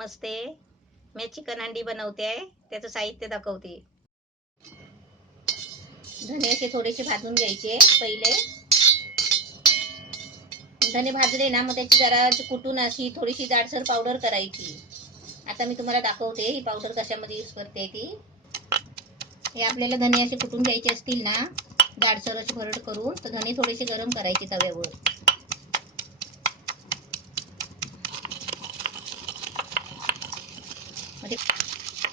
नमस्ते. मी chicken अंडी बनवते आहे. त्याचं साहित्य दाखवते. धने असे थोडेसे भाजून घ्यायचे पहिले. धने भाजले ना मग त्याची जरा कुटून अशी थोडीशी जाडसर पावडर करायची. आता मी तुम्हाला दाखवते ही पावडर कशामध्ये यूज करते ती. हे आपल्याला धने असे कुटून घ्यायचे असतील ना जाडसर असे भरड करून, तर धने थोडेसे गरम करायचे तव्यावर.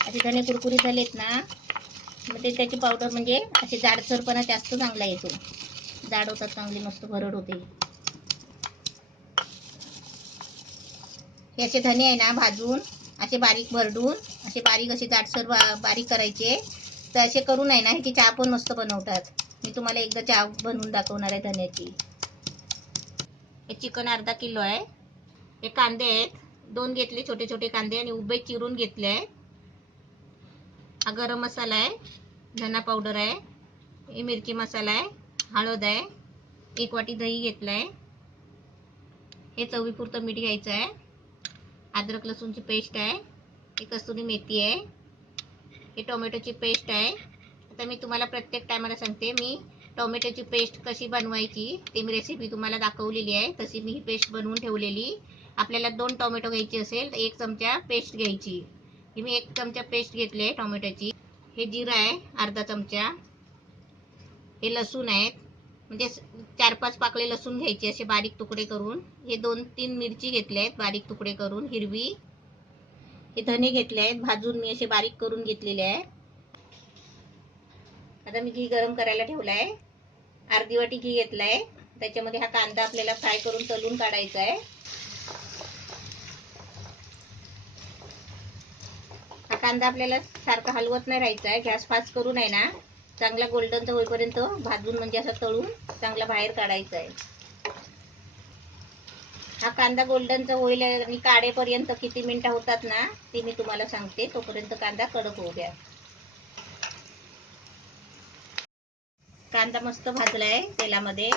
असे धने कुरकुरीत झालेत ना मग ते त्याची पावडर म्हणजे असे जाडसरपणा जास्त चांगला येतो. जाड होतात, चांगली मस्त भरड होते. हे असे धने आहे ना भाजून असे बारीक भरडून असे बारीक असे जाडसर बारीक करायचे. तर असे करून आहे ना ह्याची चहा पण मस्त बनवतात. मी तुम्हाला एकदा चहा बनवून दाखवणार आहे धन्याची. हे चिकन अर्धा किलो आहे. हे कांदे आहेत 2 घेतले छोटे छोटे कांदे आणि उभे चिरून घेतले आहे. हा गरम मसाला आहे, धना पावडर आहे, हे मिरची मसाला आहे, हळद आहे, 1 वाटी दही घेतलाय, हे चवीपुरतं मीठ घ्यायचं आहे, अद्रक लसूणची पेस्ट आहे, हे कसुरी मेथी आहे, हे टोमॅटोची पेस्ट आहे. आता मी तुम्हाला प्रत्येक टायमाला सांगते, मी टोमॅटोची पेस्ट कशी बनवायची ती मी रेसिपी तुम्हाला दाखवलेली आहे. तशी मी ही पेस्ट बनवून ठेवलेली. आपल्याला 2 टोमॅटो घ्यायचे असेल तर 1 चमचा पेस्ट घ्यायची. मी 1 चमचा पेस्ट घेतली टोमॅटोची. हे जिरा आहे अर्धा चमचा. हे लसूण आहेत म्हणजे 4-5 पाकळे लसूण घ्यायचे असे बारीक तुकडे करून. हे 2-3 मिरची घेतल्या आहेत बारीक तुकडे करून हिरवी. हे धने घेतले आहेत भाजून मी असे बारीक करून घेतलेले आहे. आता मी घी गरम करायला ठेवलाय. अर्धी वाटी घी घेतलाय. त्याच्यामध्ये हा कांदा आपल्याला फ्राय करून तळून काढायचा आहे. हा कांदा आपल्याला सारखा हलवत नाही राहायचा आहे. गॅस फास्ट करून आहे ना चांगला गोल्डन होईपर्यंत भाजून म्हणजे असं तळून चांगला बाहेर काढायचा आहे. हा कांदा गोल्डनचा होईल आणि काढेपर्यंत किती मिनिटं होतात ना ते मी तुम्हाला सांगते. तोपर्यंत कांदा कडक होऊ द्या. कांदा मस्त भाजलाय तेलामध्ये.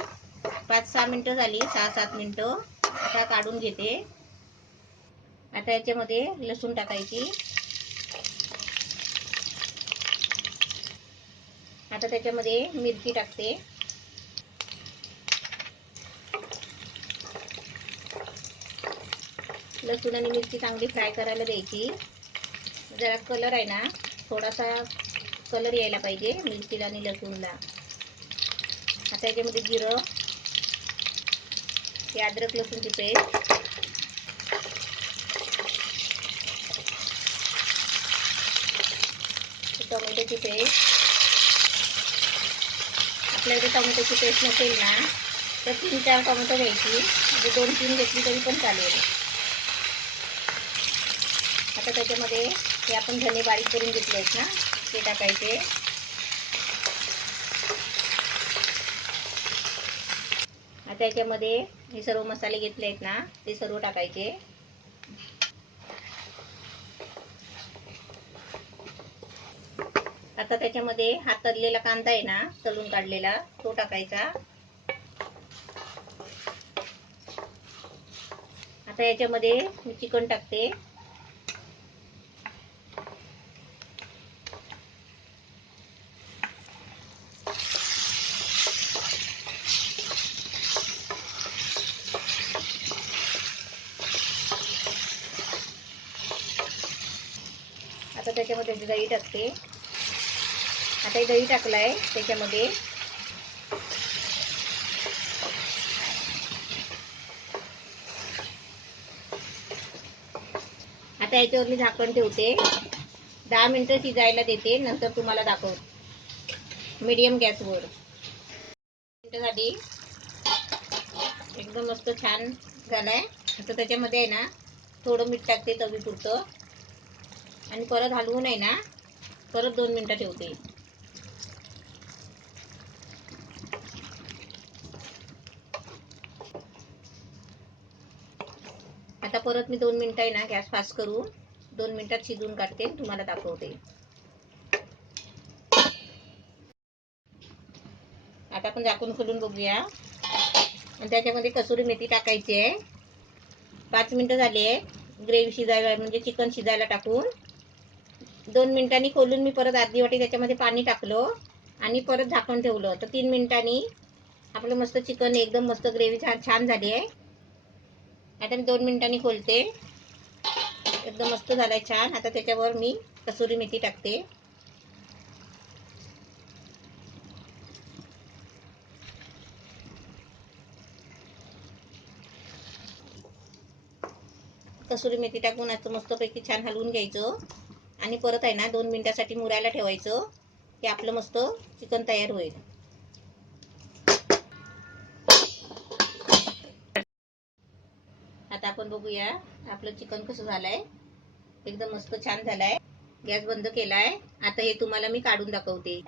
5-6 मिनिटं झाली, 6-7 मिनिटं. आता काढून घेते. आता याच्यामध्ये लसूण टाकायची. आता त्याच्यामध्ये मिरची टाकते. लसूण आणि मिरची चांगली फ्राय करायला द्यायची. जरा कलर आहे ना थोडासा कलर यायला पाहिजे मिरचीला आणि लसूणला. आता याच्यामध्ये जिरं, हे अद्रक लसूणची पेस्ट, टोमॅटोची पेस्ट. आपल्याकडे टोमॅटोची पेस्ट नसेल ना तर 3-4 टोमॅटो घ्यायची, म्हणजे 2-3 घेतली तरी पण चालेल. आता त्याच्यामध्ये हे आपण धने बारीक करून घेतले आहेत ना ते टाकायचे. आता याच्यामध्ये हे सर्व मसाले घेतले आहेत ना ते सर्व टाकायचे. आता त्याच्यामध्ये हा तळलेला कांदा आहे ना तळून काढलेला तो टाकायचा. आता याच्यामध्ये मी चिकन टाकते. आता त्याच्यामध्ये दही टाकते. आता हे दही टाकलाय त्याच्यामध्ये. आता याच्यावर मी झाकण ठेवते. 10 मिनिटं शिजायला देते, नंतर तुम्हाला दाखवते मीडियम गॅसवर. मिनिटं झाली, एकदम मस्त छान झालाय. आता त्याच्यामध्ये आहे ना थोडं मीठ टाकते चवीपुरतं आणि परत हलवून आहे ना परत 2 मिनिटं ठेवते. आता परत मी 2 मिनिटं आहे ना गॅस फास्ट करून 2 मिनिटात शिजवून काढते, तुम्हाला दाखवते. आता आपण झाकून खोलून बघूया आणि त्याच्यामध्ये कसुरी मेथी टाकायची आहे. 5 मिनिटं झाली आहे. ग्रेव्ही शिजायला म्हणजे चिकन शिजायला टाकून 2 मिनिटांनी खोलून मी परत अर्धी वाटी त्याच्यामध्ये पाणी टाकलं आणि परत झाकण ठेवलं. तर 3 मिनिटांनी आपलं मस्त चिकन एकदम मस्त ग्रेव्ही छान झाली आहे. आता मी 2 मिनिटांनी खोलते. एकदम मस्त झालाय छान. आता त्याच्यावर मी कसुरी मेथी टाकते. कसुरी मेथी टाकून आता मस्तपैकी छान हलवून घ्यायचं आणि परत आहे ना 2 मिनिटासाठी मुरायला ठेवायचं की आपलं मस्त चिकन तयार होईल. आता आपण बघूया आपलं चिकन कसं झालंय. एकदम मस्त छान झालाय. गॅस बंद केलाय. आता हे तुम्हाला मी काढून दाखवते.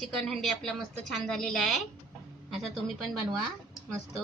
चिकन हंडी आपला मस्त छान झालेला आहे. आता तुम्ही पण बनवा मस्त.